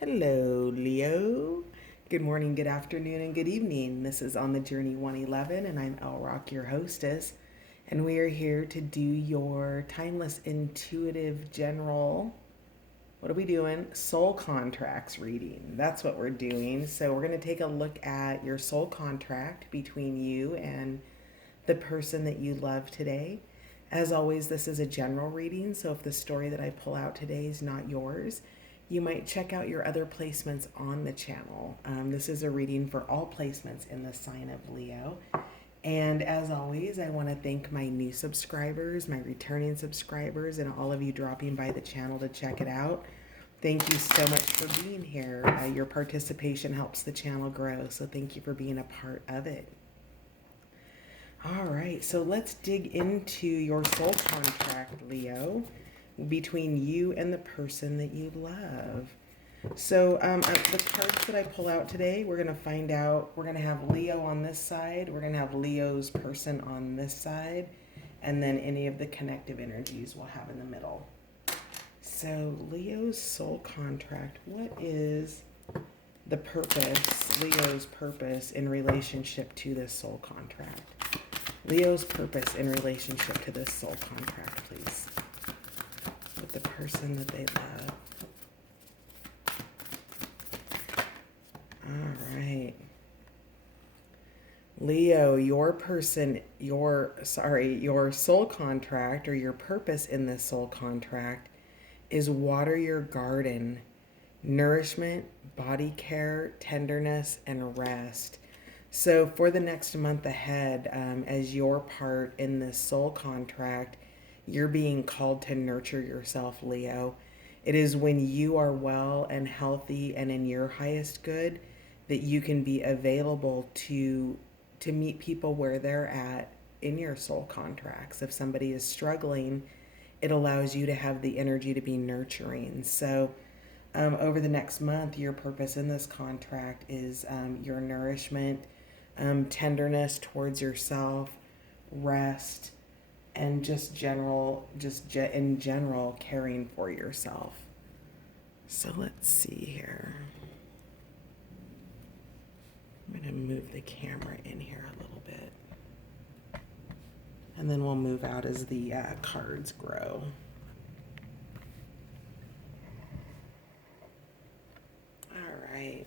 Hello, Leo. Good morning, good afternoon, and good evening. This is On the Journey 111, and I'm El Rock, your hostess. And we are here to do your timeless, intuitive, general, what are we doing? Soul contracts reading. That's what we're doing. So we're going to take a look at your soul contract between you and the person that you love today. As always, this is a general reading, so if the story that I pull out today is not yours, you might check out your other placements on the channel. This is a reading for all placements in the sign of Leo. And as always, I want to thank my new subscribers, my returning subscribers, and all of you dropping by the channel to check it out. Thank you so much for being here. Your participation helps the channel grow, so thank you for being a part of it. All right, so let's dig into your soul contract, Leo, between you and the person that you love. So the cards that I pull out today, we're going to find out, we're going to have Leo on this side, we're going to have Leo's person on this side, and then any of the connective energies we'll have in the middle. So Leo's soul contract, what is the purpose, Leo's purpose in relationship to this soul contract? Leo's purpose in relationship to this soul contract, please. With the person that they love. All right. Leo, your person, your soul contract or your purpose in this soul contract is water your garden, nourishment, body care, tenderness, and rest. So for the next month ahead, as your part in this soul contract, you're being called to nurture yourself, Leo. It is when you are well and healthy and in your highest good that you can be available to meet people where they're at in your soul contracts. If somebody is struggling, it allows you to have the energy to be nurturing. So over the next month, your purpose in this contract is your nourishment, tenderness towards yourself, rest, and in general, caring for yourself. So let's see here. I'm going to move the camera in here a little bit. And then we'll move out as the cards grow. All right.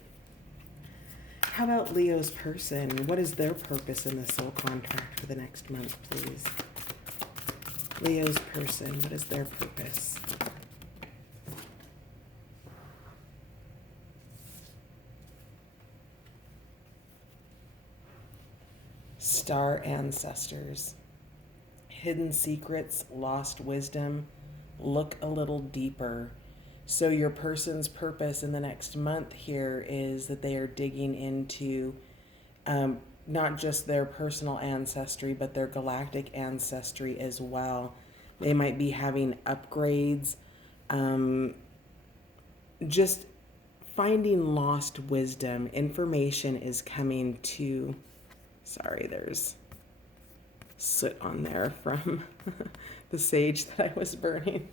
How about Leo's person? What is their purpose in the soul contract for the next month, please? Leo's person, what is their purpose? Star ancestors. Hidden secrets, lost wisdom. Look a little deeper. So your person's purpose in the next month here is that they are digging into not just their personal ancestry, but their galactic ancestry as well. They might be having upgrades, just finding lost wisdom. Information is coming to, sorry, there's soot on there from the sage that I was burning.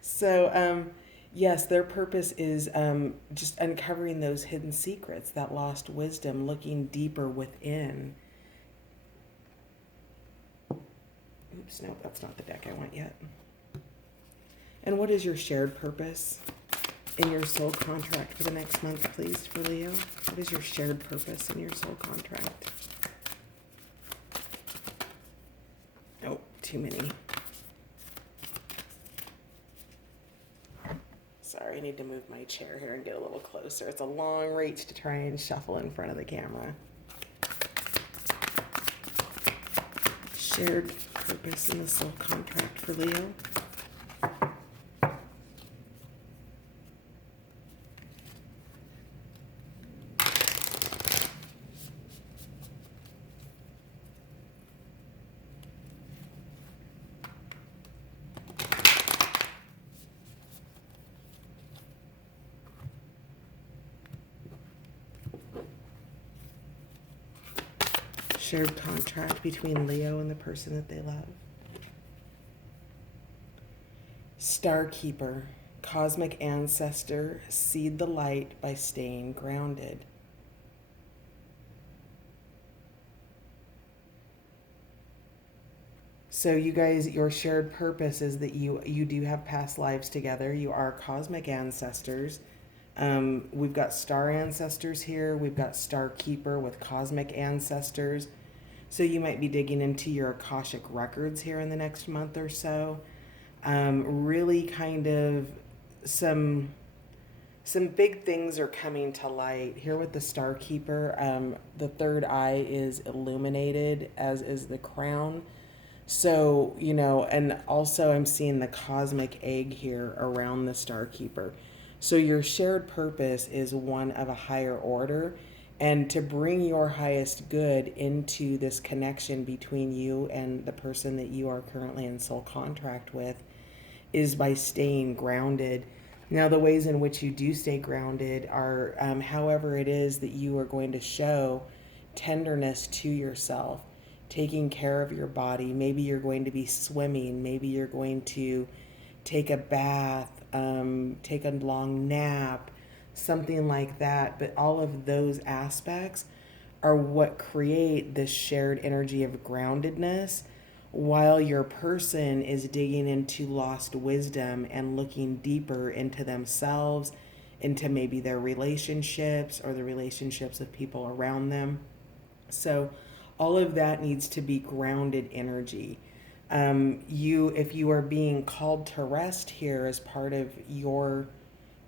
So, yes, their purpose is just uncovering those hidden secrets, that lost wisdom, looking deeper within. Oops, no, that's not the deck I want yet. And what is your shared purpose in your soul contract for the next month, please, for Leo? What is your shared purpose in your soul contract? Oh, too many. Sorry, I need to move my chair here and get a little closer. It's a long reach to try and shuffle in front of the camera. Shared purpose in the soul contract for Leo. Shared contract between Leo and the person that they love. Star Keeper, cosmic ancestor, seed the light by staying grounded. So you guys, your shared purpose is that you do have past lives together. You are cosmic ancestors. We've got star ancestors here. We've got star keeper with cosmic ancestors. So you might be digging into your Akashic records here in the next month or so. Really kind of some big things are coming to light here with the star keeper. The third eye is illuminated, as is the crown. So, and also I'm seeing the cosmic egg here around the star keeper. So your shared purpose is one of a higher order, and to bring your highest good into this connection between you and the person that you are currently in soul contract with is by staying grounded. Now, the ways in which you do stay grounded are however it is that you are going to show tenderness to yourself, taking care of your body. Maybe you're going to be swimming. Maybe you're going to take a bath, take a long nap, something like that. But all of those aspects are what create this shared energy of groundedness, while your person is digging into lost wisdom and looking deeper into themselves, into maybe their relationships or the relationships of people around them. So all of that needs to be grounded energy. If you are being called to rest here as part of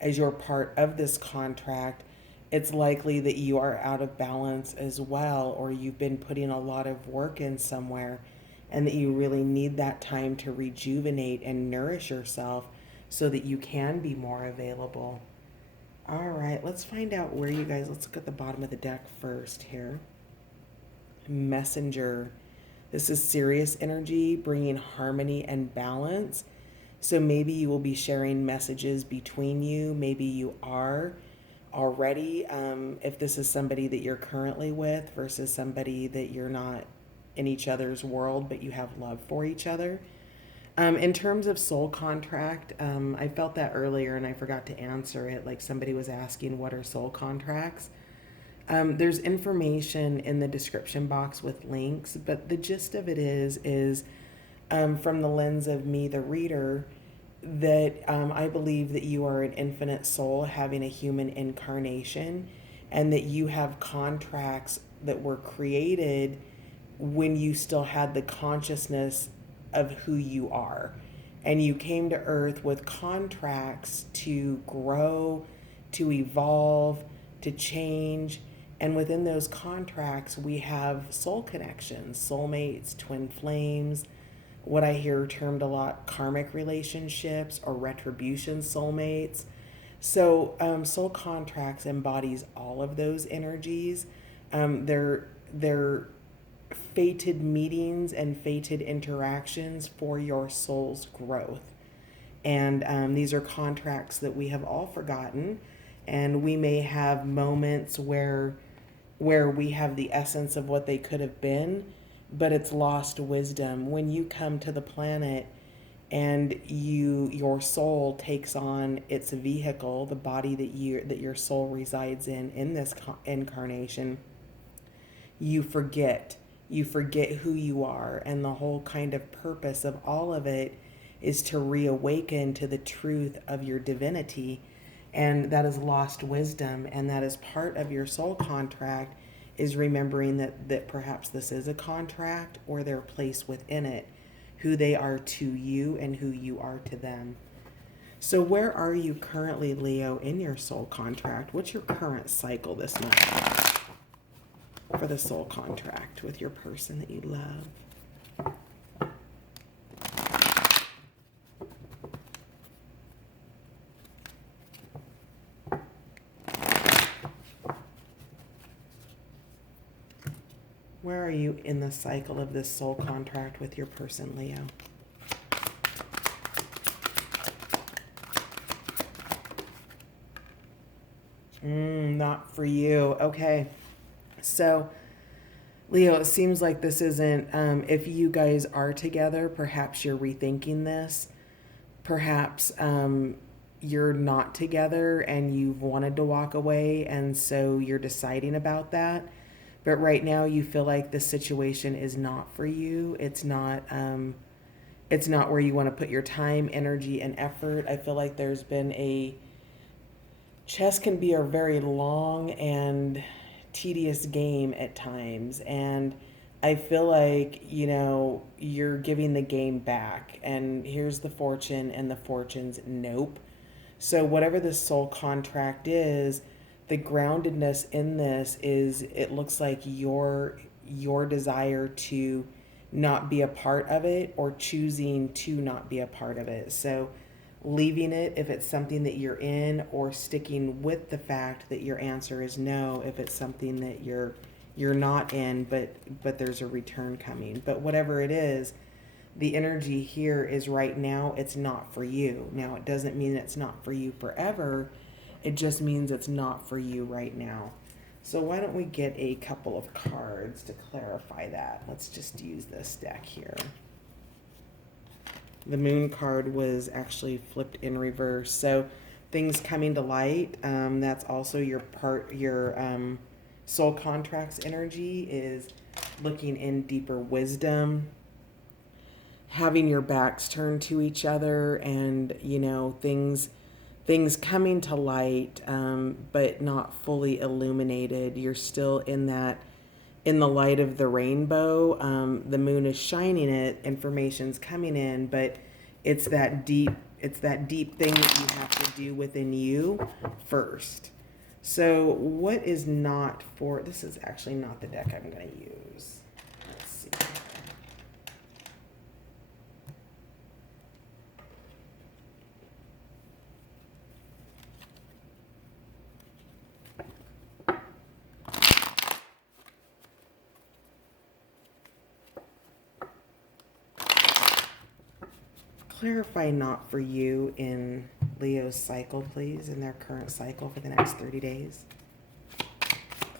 as you're part of this contract, it's likely that you are out of balance as well, or you've been putting a lot of work in somewhere, and that you really need that time to rejuvenate and nourish yourself so that you can be more available. All right, let's find out where you guys, let's look at the bottom of the deck first here. Messenger. This is serious energy, bringing harmony and balance. So maybe you will be sharing messages between you. Maybe you are already, if this is somebody that you're currently with versus somebody that you're not in each other's world, but you have love for each other. In terms of soul contract, I felt that earlier and I forgot to answer it. Like somebody was asking, what are soul contracts? There's information in the description box with links, but the gist of it is from the lens of me, the reader, that I believe that you are an infinite soul having a human incarnation, and that you have contracts that were created when you still had the consciousness of who you are. And you came to Earth with contracts to grow, to evolve, to change. And within those contracts, we have soul connections, soulmates, twin flames, what I hear termed a lot, karmic relationships or retribution soulmates. So soul contracts embodies all of those energies. They're fated meetings and fated interactions for your soul's growth. And these are contracts that we have all forgotten. And we may have moments where we have the essence of what they could have been, but it's lost wisdom. When you come to the planet and your soul takes on its vehicle, the body that your soul resides in this incarnation, you forget who you are, and the whole kind of purpose of all of it is to reawaken to the truth of your divinity. And that is lost wisdom, and that is part of your soul contract, is remembering that perhaps this is a contract, or their place within it, who they are to you and who you are to them. So where are you currently, Leo, in your soul contract? What's your current cycle this month for the soul contract with your person that you love? Where are you in the cycle of this soul contract with your person, Leo? Not for you. Okay. So, Leo, it seems like this isn't, if you guys are together, perhaps you're rethinking this. Perhaps you're not together and you've wanted to walk away, and so you're deciding about that. But right now you feel like the situation is not for you. It's not where you want to put your time, energy, and effort. I feel like there's been a chess can be a very long and tedious game at times, and I feel like, you're giving the game back, and here's the fortune, and the fortune's nope. So whatever this soul contract is, the groundedness in this is, it looks like your desire to not be a part of it, or choosing to not be a part of it. So leaving it if it's something that you're in, or sticking with the fact that your answer is no if it's something that you're not in, but there's a return coming. But whatever it is, the energy here is right now it's not for you. Now, it doesn't mean it's not for you forever. It just means it's not for you right now. So why don't we get a couple of cards to clarify that? Let's just use this deck here. The moon card was actually flipped in reverse. So things coming to light, that's also your soul contracts energy, is looking in deeper wisdom, having your backs turned to each other, and things coming to light, but not fully illuminated. You're still in the light of the rainbow. The moon is shining it, information's coming in, but it's that deep thing that you have to do within you first. So what is not for, this is actually not the deck I'm going to use. Let's see. Clarify not for you in Leo's cycle, please, in their current cycle for the next 30 days.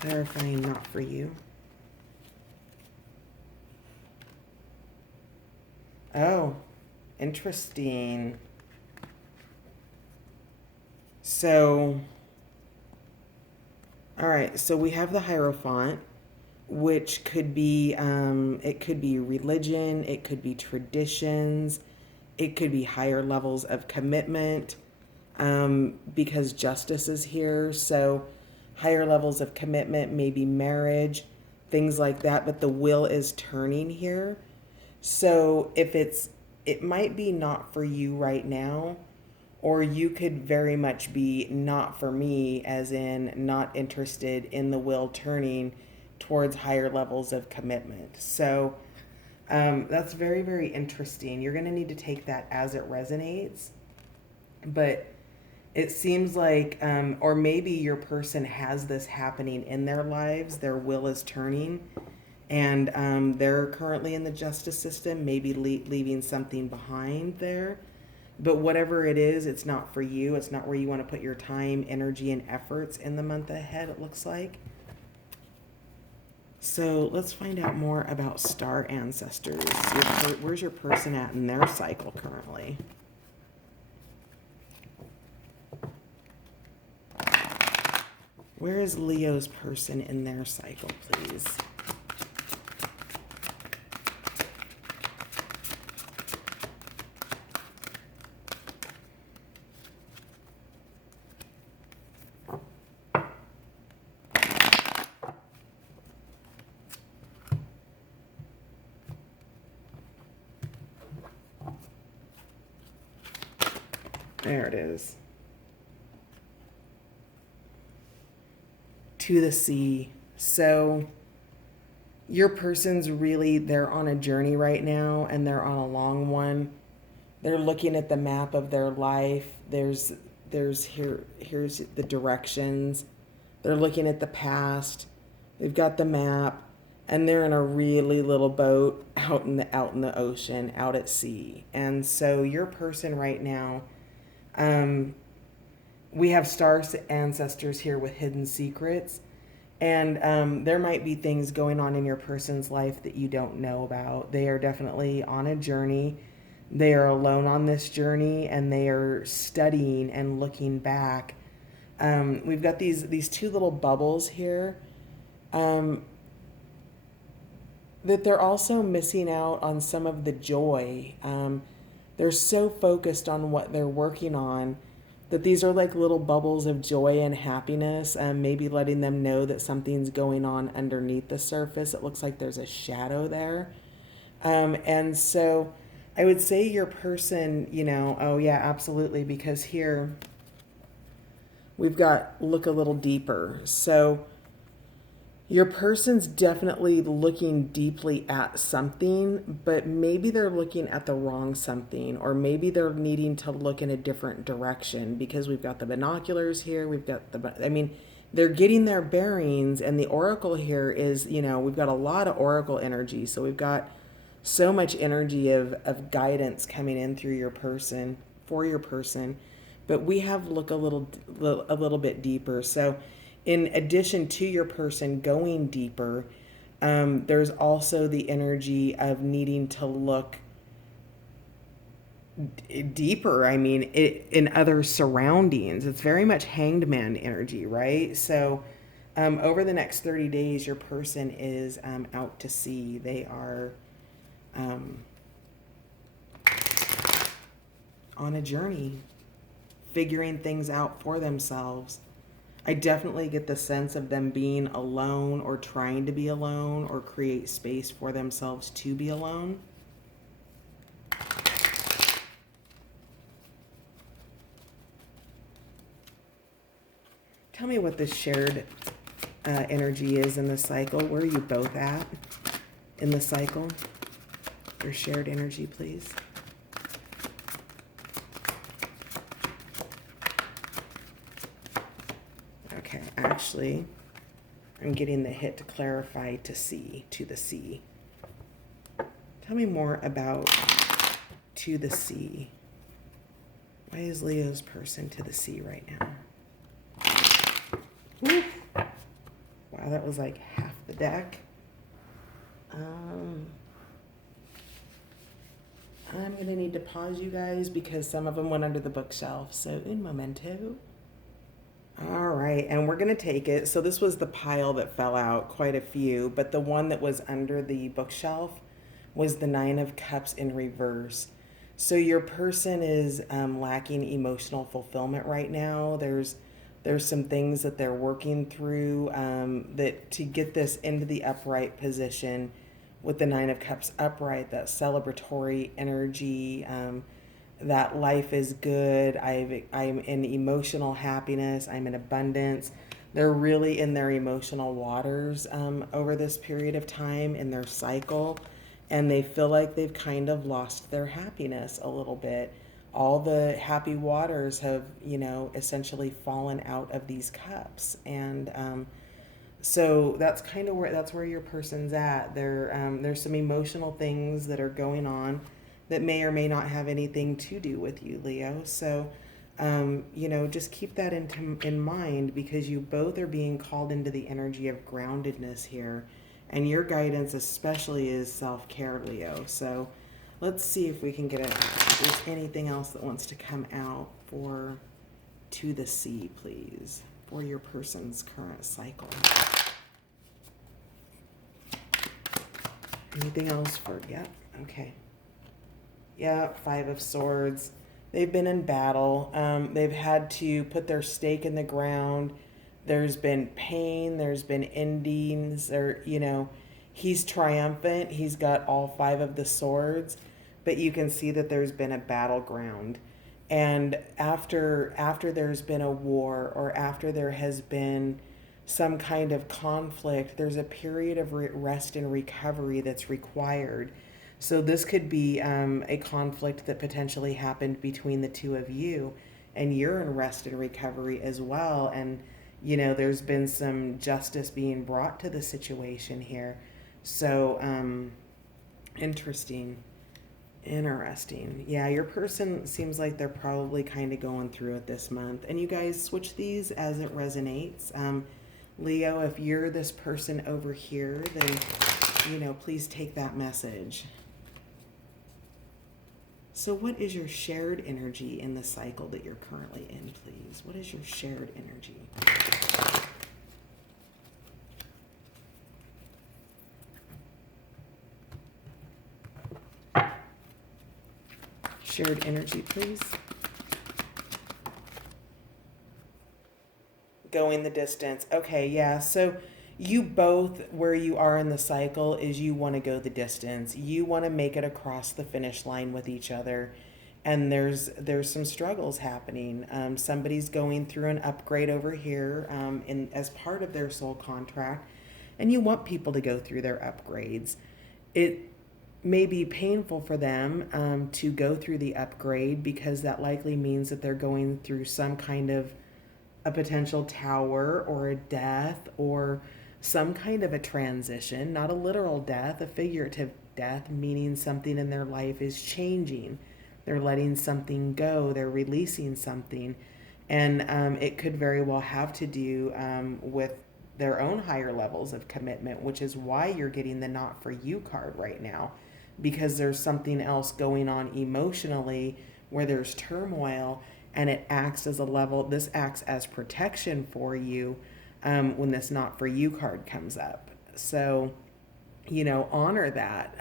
Clarifying not for you. Oh, interesting. So, all right, so we have the Hierophant, which could be, it could be religion, it could be traditions, it could be higher levels of commitment, because justice is here. So higher levels of commitment, maybe marriage, things like that. But the wheel is turning here. So it might be not for you right now, or you could very much be not for me, as in not interested in the wheel turning towards higher levels of commitment. So that's very, very interesting. You're going to need to take that as it resonates. But it seems like, or maybe your person has this happening in their lives. Their will is turning, and they're currently in the justice system, maybe leaving something behind there. But whatever it is, it's not for you. It's not where you want to put your time, energy, and efforts in the month ahead, it looks like. So let's find out more about star ancestors. Where's your person at in their cycle currently? Where is Leo's person in their cycle, please? There it is. To the sea. So your person's really, they're on a journey right now, and they're on a long one. They're looking at the map of their life. Here's the directions. They're looking at the past. They've got the map, and they're in a really little boat out in the ocean, out at sea. And so your person right now, we have star ancestors here with hidden secrets, and there might be things going on in your person's life that you don't know about. They are definitely on a journey. They are alone on this journey, and they are studying and looking back. We've got these two little bubbles here. That they're also missing out on some of the joy. They're so focused on what they're working on that these are like little bubbles of joy and happiness, maybe letting them know that something's going on underneath the surface. It looks like there's a shadow there. And so I would say your person, oh yeah, absolutely, because here we've got look a little deeper. So your person's definitely looking deeply at something, but maybe they're looking at the wrong something, or maybe they're needing to look in a different direction, because we've got the binoculars here. They're getting their bearings, and the oracle here is, we've got a lot of oracle energy. So we've got so much energy of guidance coming in through your person, for your person, but we have look a little bit deeper. So in addition to your person going deeper, there's also the energy of needing to look deeper. In other surroundings. It's very much hanged man energy, right? So over the next 30 days, your person is out to sea. They are on a journey, figuring things out for themselves. I definitely get the sense of them being alone, or trying to be alone, or create space for themselves to be alone. Tell me what this shared energy is in the cycle. Where are you both at in the cycle? Your shared energy, please. Okay, actually, I'm getting the hit to clarify to the sea. Tell me more about to the sea. Why is Leo's person to the sea right now? Woo. Wow, that was like half the deck. I'm going to need to pause you guys because some of them went under the bookshelf. So, un momento. All right, and we're going to take it. So this was the pile that fell out, quite a few, but the one that was under the bookshelf was the Nine of Cups in reverse. So your person is lacking emotional fulfillment right now. There's some things that they're working through that to get this into the upright position with the Nine of Cups upright, that celebratory energy, that life is good. I'm in emotional happiness. I'm in abundance. They're really in their emotional waters over this period of time in their cycle. And they feel like they've kind of lost their happiness a little bit. All the happy waters have, essentially fallen out of these cups. And so that's kind of where your person's at. There's some emotional things that are going on that may or may not have anything to do with you, Leo. So, just keep that in mind, because you both are being called into the energy of groundedness here. And your guidance especially is self-care, Leo. So let's see if we can get if there's anything else that wants to come out for to the sea, please, for your person's current cycle. Anything else for, okay. Yeah, Five of Swords. They've been in battle. They've had to put their stake in the ground. There's been pain. There's been endings. He's triumphant. He's got all five of the swords, but you can see that there's been a battleground. And after there's been a war, or after there has been some kind of conflict, there's a period of rest and recovery that's required. So this could be a conflict that potentially happened between the two of you, and you're in rest and recovery as well. And, there's been some justice being brought to the situation here. So, interesting. Yeah, your person seems like they're probably kind of going through it this month. And you guys switch these as it resonates. Leo, if you're this person over here, then, please take that message. So what is your shared energy in the cycle that you're currently in, please? What is your shared energy? Shared energy, please. Going the distance. Okay, yeah. So you both, where you are in the cycle, is you want to go the distance. You want to make it across the finish line with each other. And there's some struggles happening. Somebody's going through an upgrade over here in as part of their soul contract, and you want people to go through their upgrades. It may be painful for them to go through the upgrade because that likely means that they're going through some kind of a potential tower or a death or some kind of a transition, not a literal death, a figurative death, meaning something in their life is changing. They're letting something go, they're releasing something. And it could very well have to do with their own higher levels of commitment, which is why you're getting the not for you card right now, because there's something else going on emotionally where there's turmoil, and it acts as a level, this acts as protection for you when this not for you card comes up. So, honor that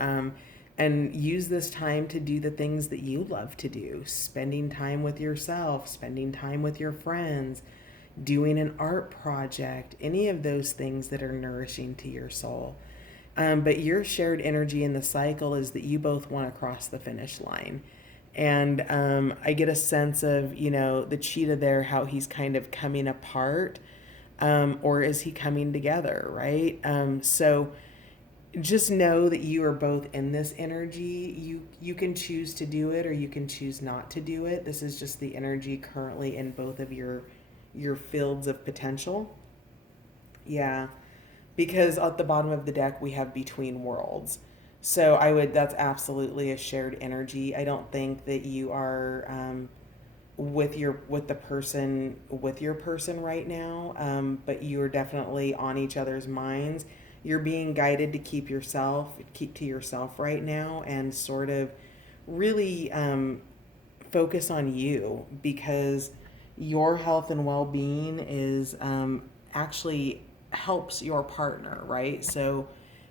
and use this time to do the things that you love to do, spending time with yourself, spending time with your friends, doing an art project, any of those things that are nourishing to your soul. But your shared energy in the cycle is that you both want to cross the finish line. And I get a sense of, the cheetah there, how he's kind of coming apart, or is he coming together, right? So just know that you are both in this energy. You can choose to do it or you can choose not to do it. This is just the energy currently in both of your fields of potential. Yeah, because at the bottom of the deck we have between worlds. So that's absolutely a shared energy. I don't think that you are with your person right now, but you are definitely on each other's minds. You're being guided to keep to yourself right now, and sort of really focus on you, because your health and well-being is actually helps your partner, right? So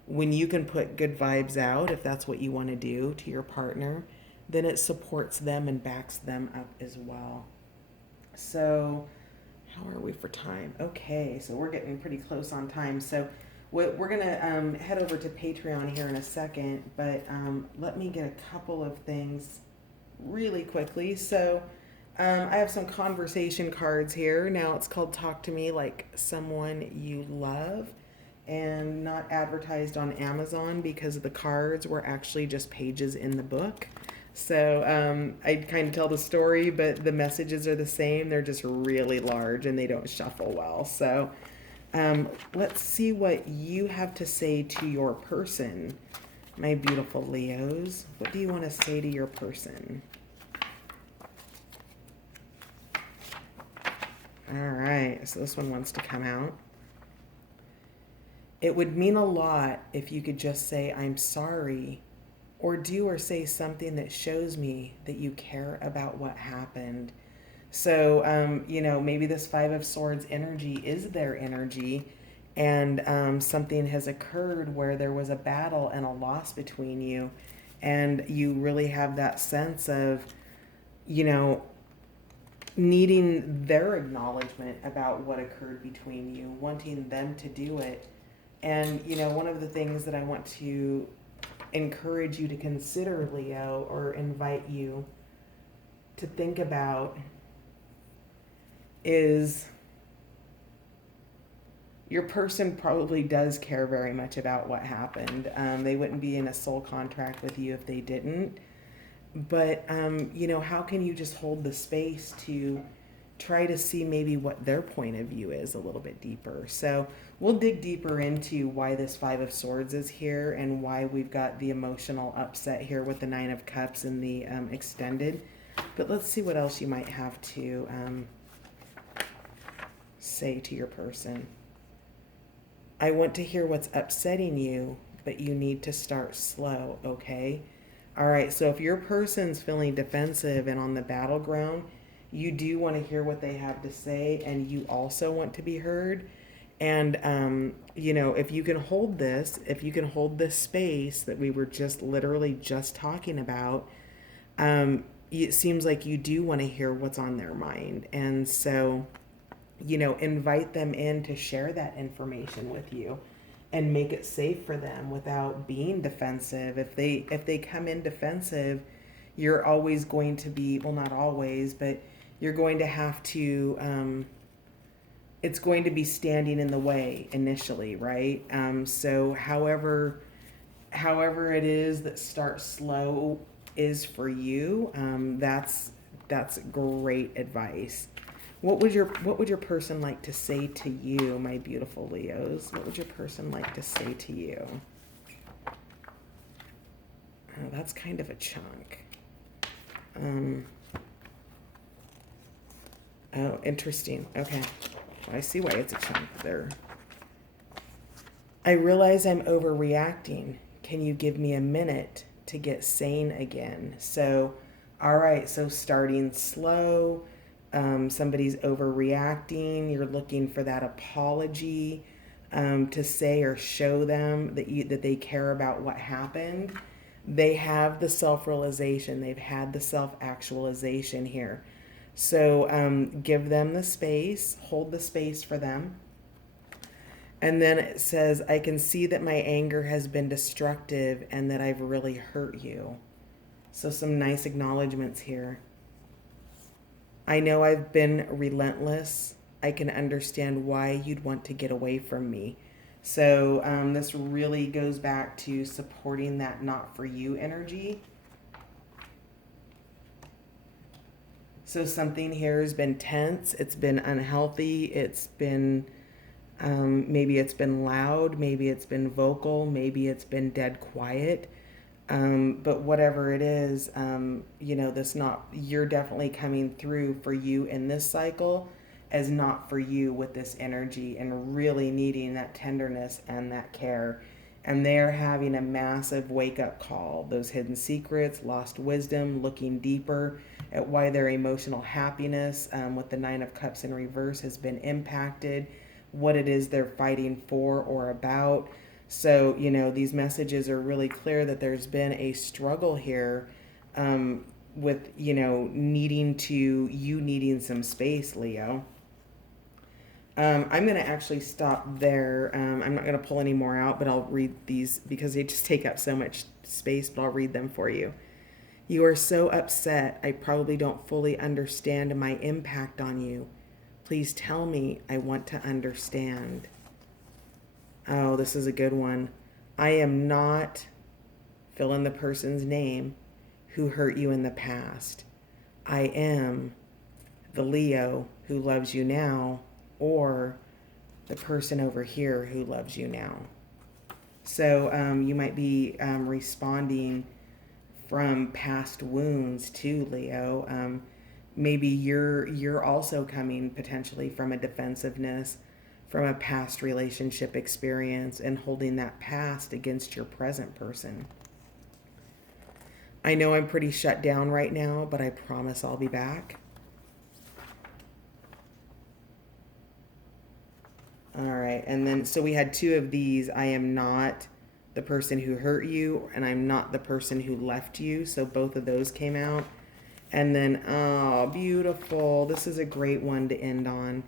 when you can put good vibes out, if that's what you want to do to your partner, then it supports them and backs them up as well. So how are we for time? Okay, so we're getting pretty close on time. So we're going to head over to Patreon here in a second, but let me get a couple of things really quickly. So I have some conversation cards here. Now it's called Talk to Me Like Someone You Love, and not advertised on Amazon because the cards were actually just pages in the book. So I kind of tell the story, but the messages are the same. They're just really large and they don't shuffle well. So let's see what you have to say to your person, my beautiful Leos. What do you want to say to your person? All right, so this one wants to come out. It would mean a lot if you could just say, I'm sorry, or do or say something that shows me that you care about what happened. So, maybe this Five of Swords energy is their energy, and something has occurred where there was a battle and a loss between you, and you really have that sense of, needing their acknowledgement about what occurred between you, wanting them to do it. And, one of the things that I want to encourage you to consider, Leo, or invite you to think about is your person probably does care very much about what happened. They wouldn't be in a soul contract with you if they didn't. But, how can you just hold the space to try to see maybe what their point of view is a little bit deeper? So we'll dig deeper into why this Five of Swords is here and why we've got the emotional upset here with the Nine of Cups and the extended. But let's see what else you might have to say to your person. I want to hear what's upsetting you, but you need to start slow, okay? All right, so if your person's feeling defensive and on the battleground, you do want to hear what they have to say, and you also want to be heard. And, if you can hold this, if you can hold this space that we were just literally just talking about, it seems like you do want to hear what's on their mind. And so, invite them in to share that information with you and make it safe for them without being defensive. If they come in defensive, you're always going to be, well, not always, but you're going to have to, it's going to be standing in the way initially, right? So however it is that start slow is for you, that's great advice. What would your person like to say to you, my beautiful Leos? What would your person like to say to you? Oh, that's kind of a chunk. Oh, interesting. Okay. I see why it's a chunk there. I realize I'm overreacting. Can you give me a minute to get sane again? So, all right. So starting slow. Somebody's overreacting. You're looking for that apology to say or show them that they care about what happened. They have the self-realization. They've had the self-actualization here. So give them the space, hold the space for them. And then it says, I can see that my anger has been destructive and that I've really hurt you. So some nice acknowledgments here. I know I've been relentless. I can understand why you'd want to get away from me. So this really goes back to supporting that not for you energy. So something here has been tense. It's been unhealthy. It's been, maybe it's been loud. Maybe it's been vocal. Maybe it's been dead quiet. But whatever it is, you're definitely coming through for you in this cycle as not for you with this energy and really needing that tenderness and that care. And they're having a massive wake up call. Those hidden secrets, lost wisdom, looking deeper at why their emotional happiness with the Nine of Cups in reverse has been impacted, what it is they're fighting for or about. So, these messages are really clear that there's been a struggle here with, needing some space, Leo. I'm going to actually stop there. I'm not going to pull any more out, but I'll read these because they just take up so much space, but I'll read them for you. You are so upset. I probably don't fully understand my impact on you. Please tell me. I want to understand. Oh, this is a good one. I am not, fill in the person's name, who hurt you in the past. I am the Leo who loves you now, or the person over here who loves you now. So you might be responding from past wounds too, Leo. Maybe you're also coming potentially from a defensiveness, from a past relationship experience and holding that past against your present person. I know I'm pretty shut down right now, but I promise I'll be back. All right, and then so we had two of these. I am not the person who hurt you, and I'm not the person who left you. So both of those came out. And then, oh, beautiful. This is a great one to end on.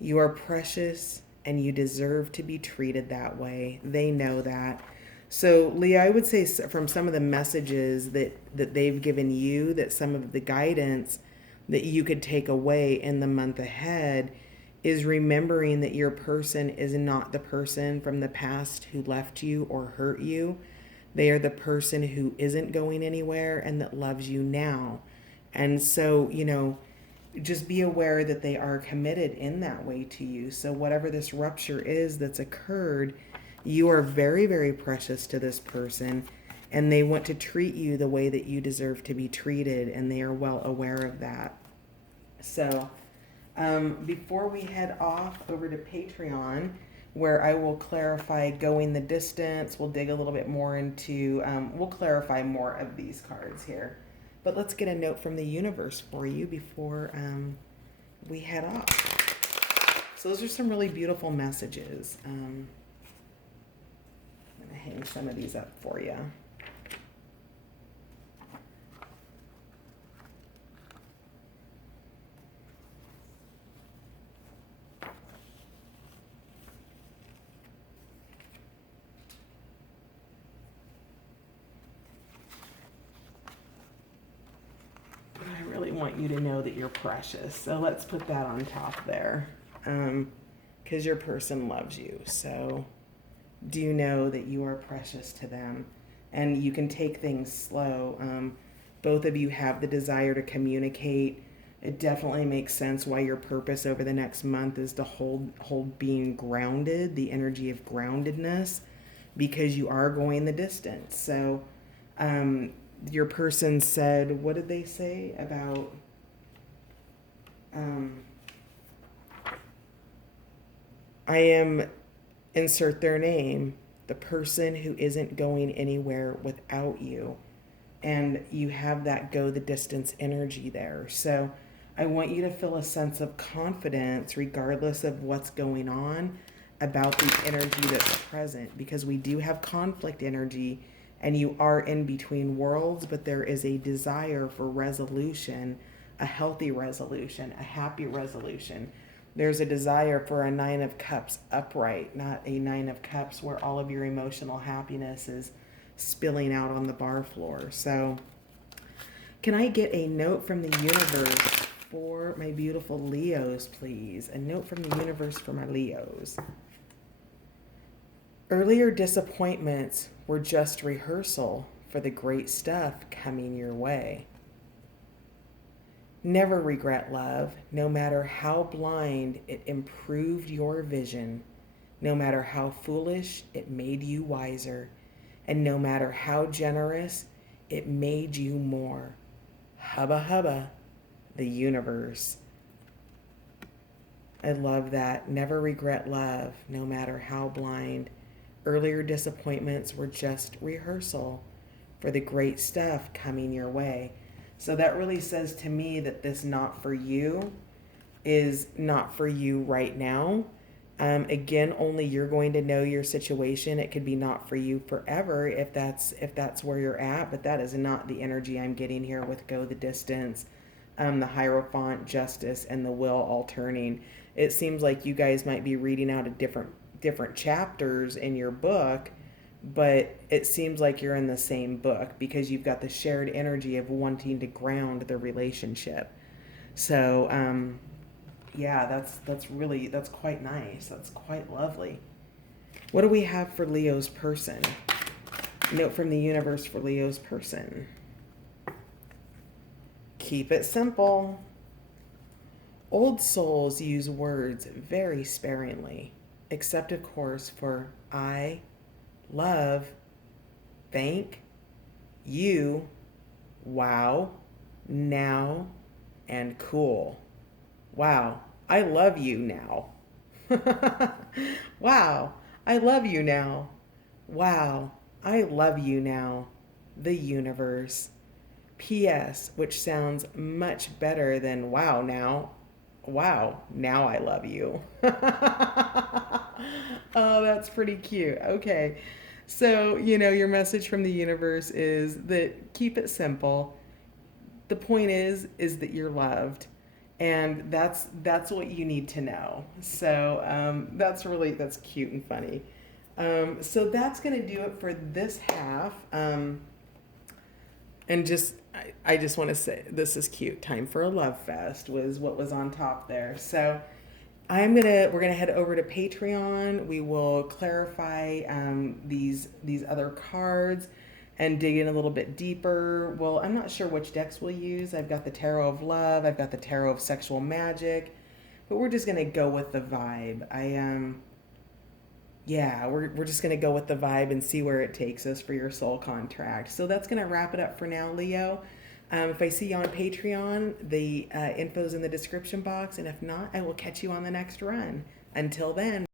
You are precious and you deserve to be treated that way. They know that. So, Leah, I would say from some of the messages that they've given you, that some of the guidance that you could take away in the month ahead is remembering that your person is not the person from the past who left you or hurt you. They are the person who isn't going anywhere and that loves you now. And so, just be aware that they are committed in that way to you. So whatever this rupture is that's occurred, you are very, very precious to this person, and they want to treat you the way that you deserve to be treated, and they are well aware of that. So before we head off over to Patreon, where I will clarify going the distance. We'll dig a little bit more into, we'll clarify more of these cards here. But let's get a note from the universe for you before we head off. So those are some really beautiful messages. I'm going to hang some of these up for you. Want you to know that you're precious. So let's put that on top there, because your person loves you. So do know that you are precious to them, and you can take things slow. Both of you have the desire to communicate. It definitely makes sense why your purpose over the next month is to hold being grounded, the energy of groundedness, because you are going the distance. So your person said, what did they say about, I am, insert their name, the person who isn't going anywhere without you. And you have that go the distance energy there. So I want you to feel a sense of confidence regardless of what's going on about the energy that's present, because we do have conflict energy. And you are in between worlds, but there is a desire for resolution, a healthy resolution, a happy resolution. There's a desire for a 9 of Cups upright, not a 9 of Cups where all of your emotional happiness is spilling out on the bar floor. So can I get a note from the universe for my beautiful Leos, please? A note from the universe for my Leos. Earlier disappointments were just rehearsal for the great stuff coming your way. Never regret love, no matter how blind it improved your vision, no matter how foolish it made you wiser, and no matter how generous it made you more. Hubba hubba, the universe. I love that. Never regret love, no matter how blind. Earlier disappointments were just rehearsal for the great stuff coming your way. So that really says to me that this not for you is not for you right now. Again, only you're going to know your situation. It could be not for you forever if that's where you're at, but that is not the energy I'm getting here with go the distance, the Hierophant, Justice, and the Will all turning. It seems like you guys might be reading out a different chapters in your book, but it seems like you're in the same book because you've got the shared energy of wanting to ground the relationship. So yeah, that's quite nice. That's quite lovely. What do we have for Leo's person? Note from the universe for Leo's person. Keep it simple. Old souls use words very sparingly, except of course for I, love, thank, you, wow, now, and cool. Wow, I love you now. Wow, I love you now. Wow, I love you now. The universe. P.S., which sounds much better than wow now. Wow, now I love you. Oh, that's pretty cute. Okay. So, your message from the universe is that keep it simple. The point is that you're loved. And that's what you need to know. So that's cute and funny. So that's going to do it for this half. And I just want to say, this is cute. Time for a love fest was what was on top there. So we're gonna head over to Patreon. We will clarify these other cards and dig in a little bit deeper. Well, I'm not sure which decks we'll use. I've got the Tarot of Love. I've got the Tarot of Sexual Magic, but we're just gonna go with the vibe. We're just going to go with the vibe and see where it takes us for your soul contract. So that's going to wrap it up for now, Leo. If I see you on Patreon, the info's in the description box. And if not, I will catch you on the next run. Until then,